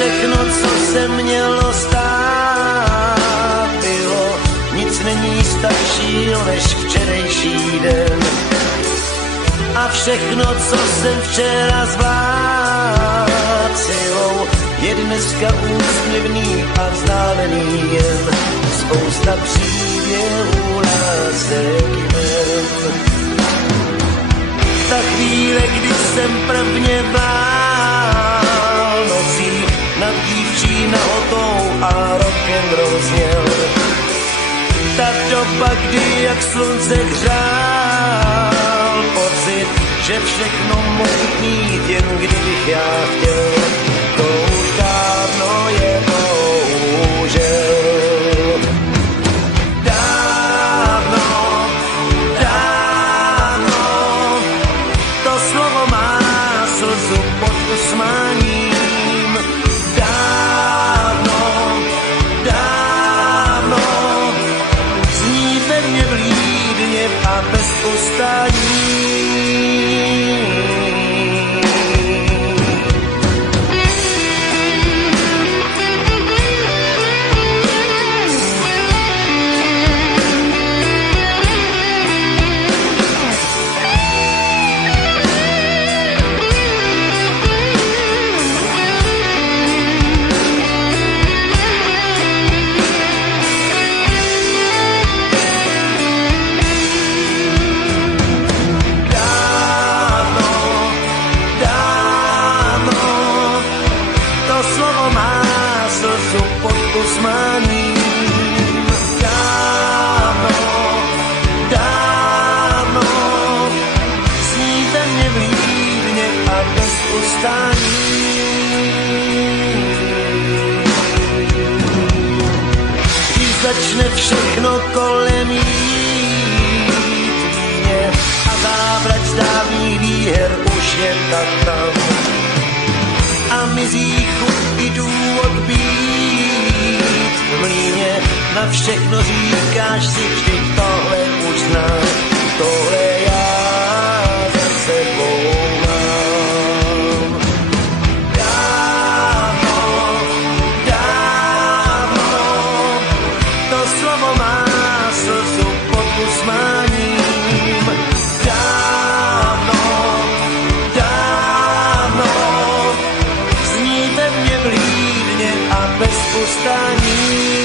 všechno, co se mělo stát, bylo. Nic není starší než včerejší den. A všechno, co jsem včera zvládl silou, je dneska úsměvný a vzdálený jen. Spousta příběhů lásek jmen. Ta chvíle, kdy jsem prvně bál nocí nad dívčí nahotou a rock'n'roll zněl. Ta doba, kdy jak slunce hřál pocit, že všechno mohu mít, jen kdybych já chtěl. To už dávno je bohužel. Usmáním dávno, dávno zní ve mně vlídně a bez ustání. Usmáním dávno, dávno zní ve mně vlídně a bez ustání. Když začne všechno kolem jít víně a závrať z dávných výher už je tak tam a mizí chuť i důvod být v mlýně. Na všechno říkáš si vždyť tohle už znám, tohle já za sebou mám. Dávno, dávno, to slovo má slzu pod usmáním. Dávno, dávno zní ve mně vlídně a bez ustání.